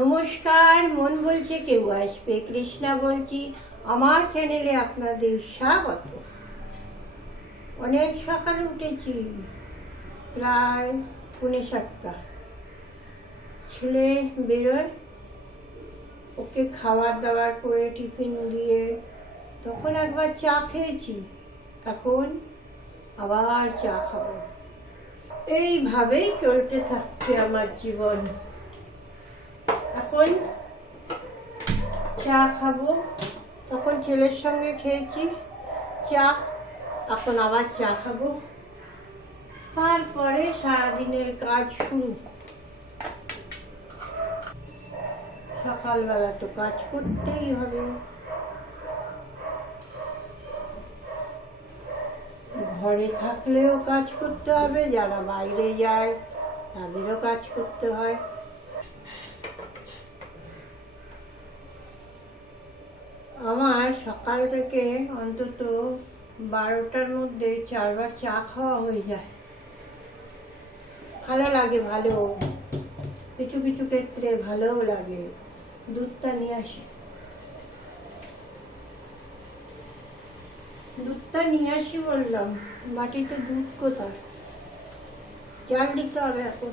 নমস্কার, মন বলছে কেউ আসবে। কৃষ্ণা বলছি, আমার চ্যানেলে আপনাদের স্বাগত। অনেক সকালে উঠেছি, প্রায় পৌনে সাতটা। ছেলে বেরোয়, ওকে খাবার দাবার করে টিফিন দিয়ে তখন একবার চা খেয়েছি এখন আবার চা খাব। এইভাবেই চলতে থাকছে আমার জীবন। এখন চা খাব। তখন ছেলের সঙ্গে খেয়েছি চা। এখন আবার চা খাব। তারপরে সারাদিনের কাজ শুরু। সকালবেলা তো কাজ করতেই হবে। ঘরে থাকলেও কাজ করতে হবে, যারা বাইরে যায় তাদেরও কাজ করতে হয় আমার সকাল থেকে অন্তত বারোটার মধ্যে চারবার চা খাওয়া হয়ে যায়। ভালো লাগে, ভালো। কিছু কিছু ক্ষেত্রে ভালোও লাগে। দুধটা নিয়ে আসি। দুধটা নিয়ে আসি বললাম, মাটিতে দুধ কোথায়? চাল দিতে হবে এখন।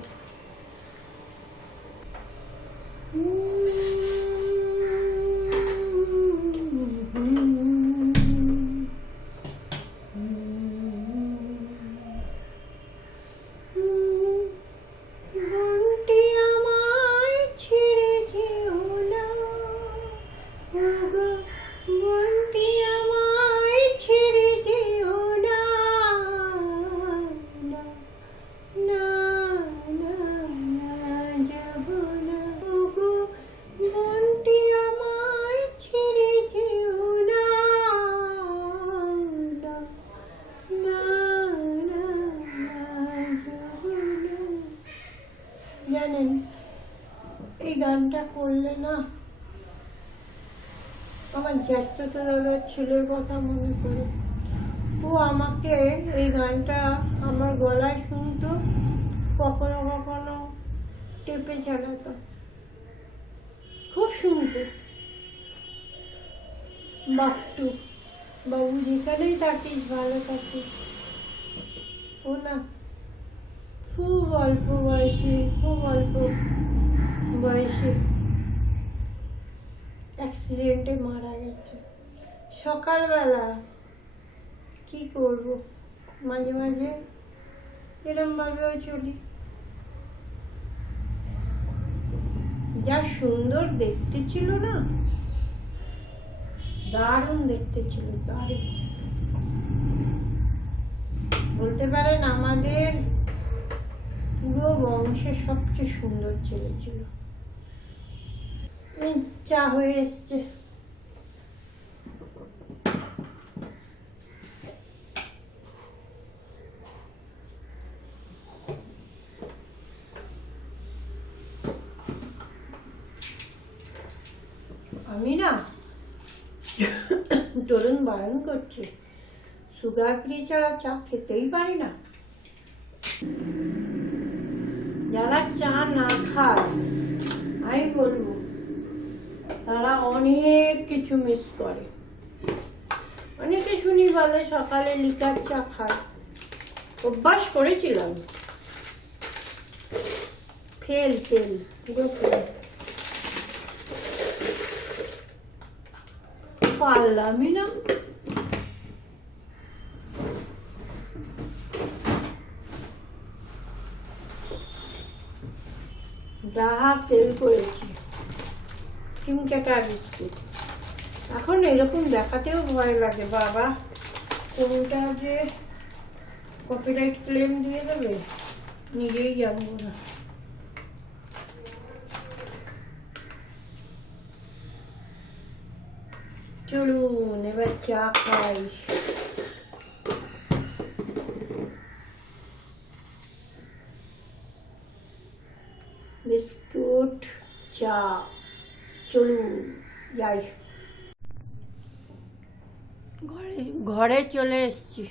গানটা করলে না আমার জ্যাঠাতো দাদার ছেলের কথা মনে পড়ে। ও আমাকে এই গানটা আমার গলায় শুনতো, কখনো কখনো টেপে চালাতো খুব শুনতো। বাপটু, বাবু যেখানেই থাকিস, ভালো থাকিস। ও না, খুব অল্প বয়সে, খুব অল্প বয়সে অ্যাক্সিডেন্টে মারা গেছে। সকালবেলা কি করব? মাঝে মাঝে এরমভাবেও চলি। যা সুন্দর দেখতে ছিল না, দারুণ দেখতে ছিল, দারুণ। বলতে পারেন আমাদের পুরো বংশের সবচেয়ে সুন্দর ছেলে ছিল। চা হয়ে এসছে আমি না তরুণ বারণ করছে সুগার ফ্রি ছাড়া চা খেতেই পারি না যারা চা না খায় আমি বলব তারা অনেক কিছু মিস করে। অনেকে শুনি বলে সকালে লিকার চা খায়। অভ্যাস করেছিলাম। Fail fail fail. পারলামই না। ডাহা ফেল করেছি। টাকা বিস্কুট এখন এরকম দেখাতেও ভয় লাগে, বাবা। কোনটা যে কপিরাইট ক্লেম দিয়ে দেবে? নিজেই জানব না। চলুন, এবার চা খাই। বিস্কুট, চা। চলু যাই। ঘরে ঘরে চলে এসছি।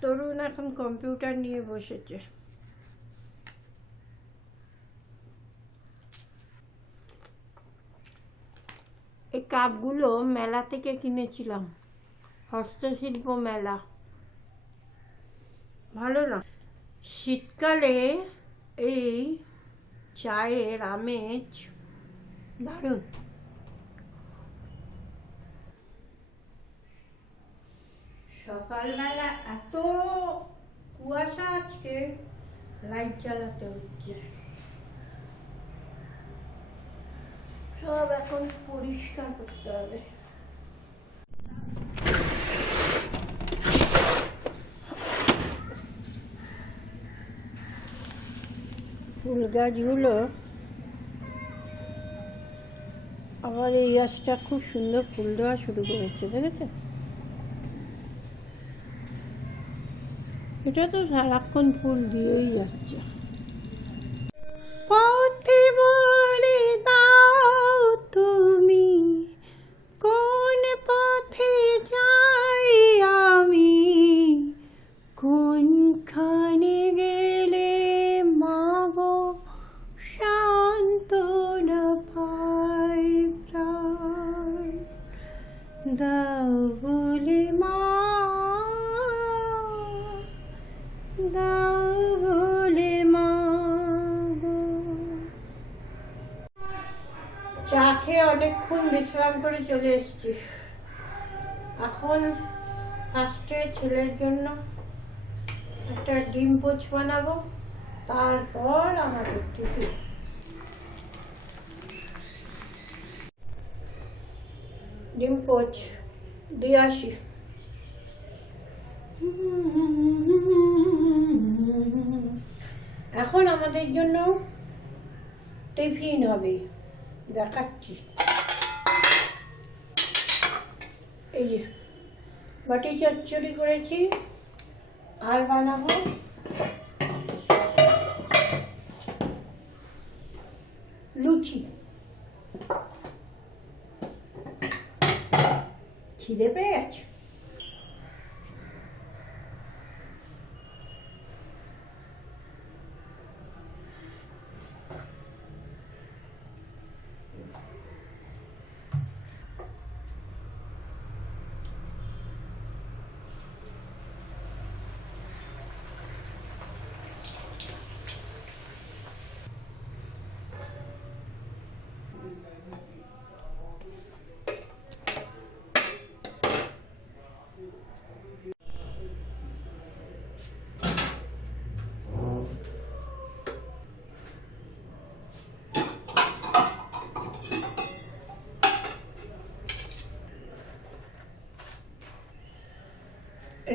তরুণ এখন কম্পিউটার নিয়ে বসেছে। এই কাপগুলো মেলা থেকে কিনেছিলাম। হস্তশিল্প মেলা। ভালো না? শীতকালে এই চায়ের আমেজ দারুণ। সকালবেলা এত কুয়াশা আজকে, লাইট জ্বালাতে হচ্ছে। সব এখন পরিষ্কার করতে হবে। ফুল গাছগুলো আবার এই গাছটা খুব সুন্দর ফুল দেওয়া শুরু করেছে, দেখেছে? এটা তো সারাক্ষণ ফুল দিয়েই যাচ্ছে। পথে খেয়ে অনেকক্ষণ বিশ্রাম করে চলে এসেছি। এখন ফার্স্টে ছেলের জন্য একটা ডিম পোচ বানাবো, তারপর আমাদের টিফিন। ডিম পোচ, দিয়ে আসি। এখন আমাদের জন্য টিফিন হবে। দেখাচ্ছি। এই যে বাটি চচ্চড়ি করেছি আর বানাবো। লুচি। খিদে পেয়ে গেছে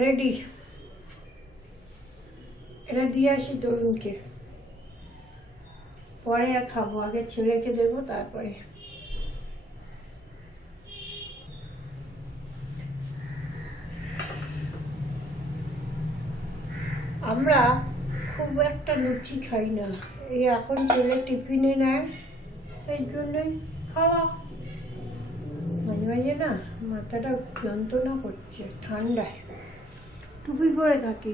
রেডি এটা দিয়ে আসি তরুণকে। পরে আর খাব, আগে ছেলেকে দেবো, তারপরে। আমরা খুব একটা লুচি খাই না। এই এখন ছেলে টিফিনে নেয় এই জন্যই খাওয়া। মাঝে মাঝে না, মাথাটা যন্ত্রণা করছে, ঠান্ডায়। টুপি পরে থাকি।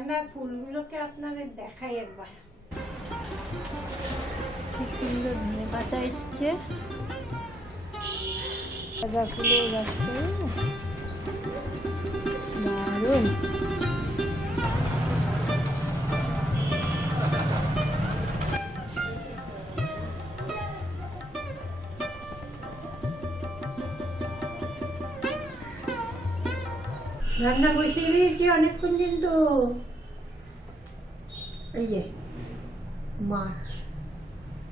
বারান্দার ফুলগুলোকে আপনাদের দেখাই একবার। কি সুন্দর ধনে পাতা এসছে। সাদা ফুলের গাছটা দারুণ। রান্না বসিয়ে দিয়েছি অনেকক্ষণ কিন্তু। এই যে মাছ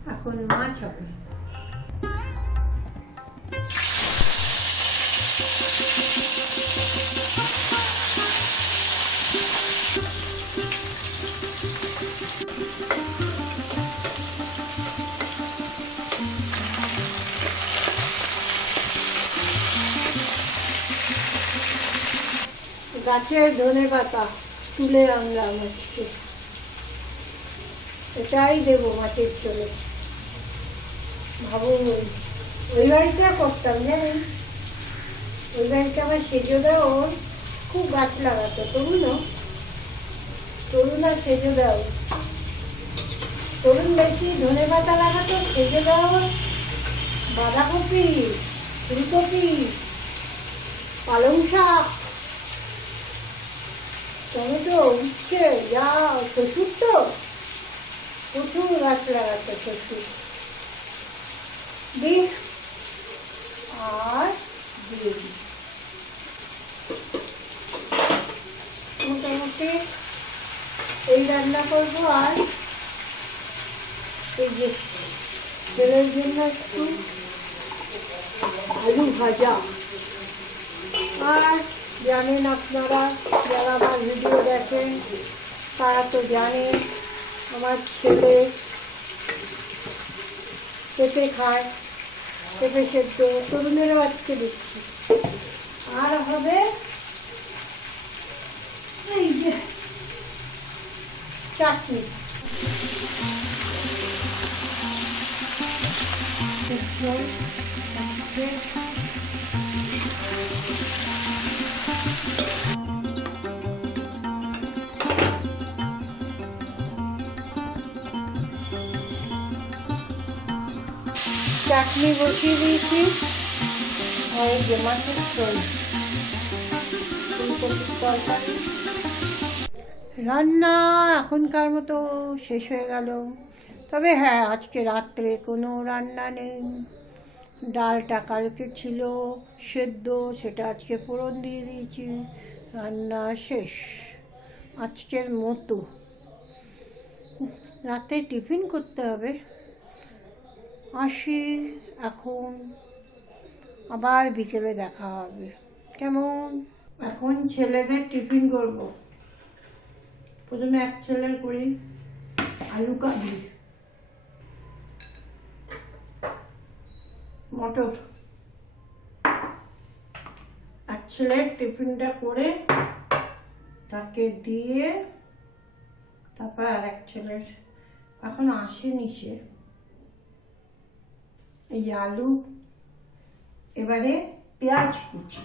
এখন মাছ হবে গাছে ধনে পাতা তুলে আনলাম আজকে এটাই দেবো মাটির চলে ভাবুন ওই বাড়িটা করতাম জানেন ওই বাড়িতে আমার সেজো দেওয়া খুব গাছ লাগাতো তরুণও তরুণ আর সেজো দেওয়া তরুণ বেশি ধনে পাতা লাগাতো সেজে দেওয়া বাঁধাকপি, ফুলকপি, পালং শাক, টমেটো, উচ্ছে, যা প্রচুর তো। প্রচুর গাছ লাগাতো প্রচুর বিষ আর ডিম মোটামুটি এই রান্না করব আর এই যে ছেলের জন্য একটু আলু ভাজা। আর জানেন আপনারা, যারা আমার ভিডিও দেখেন, তারা তো জানেন আমার ছেলে পেঁপে খায় পেঁপে সেদ্ধ তরুণের বাচ্চা দিচ্ছি। আর হবে এই যে চাটনি। চাটনি বসিয়ে দিয়েছি। আর এই যে রান্না এখনকার মতো শেষ হয়ে গেল। তবে হ্যাঁ আজকে রাত্রে কোনো রান্না নেই। ডালটা কালকে ছিল সেদ্ধ, সেটা আজকে ফোড়ন দিয়ে দিয়েছি। রান্না শেষ। আজকের মতো। রাতে টিফিন করতে হবে। আসি, এখন আবার বিকেলে দেখা হবে। কেমন? এখন ছেলেদের টিফিন করব। প্রথমে এক ছেলের করি আলু কাবলি, মটর। এক ছেলের টিফিনটা করে তাকে দিয়ে তারপর আর এক ছেলের, এখন আসেনি সে। এই আলু, এবারে পেঁয়াজ কুচি।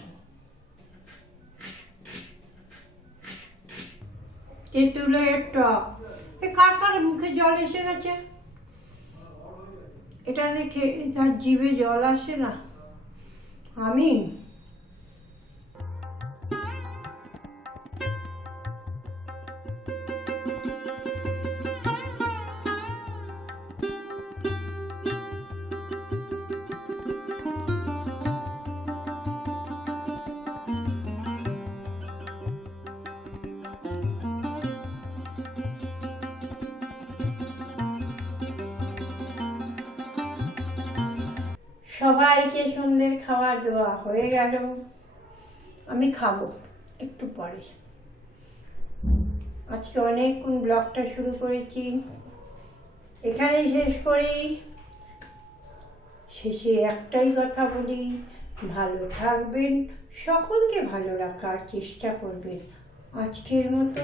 তেঁতুলের টক। এ, কার কার মুখে জল এসে গেছে? এটা দেখে তার জিভে জল আসে না। আমি সবাইকে সন্ধ্যের খাওয়া দেওয়া হয়ে গেল। আমি খাব একটু পরে। আজকে অনেকক্ষণ ব্লগটা শুরু করেছি। এখানে শেষ করি। শেষে একটাই কথা বলি, ভালো থাকবেন, সকলকে ভালো রাখার চেষ্টা করবেন। আজকের মতো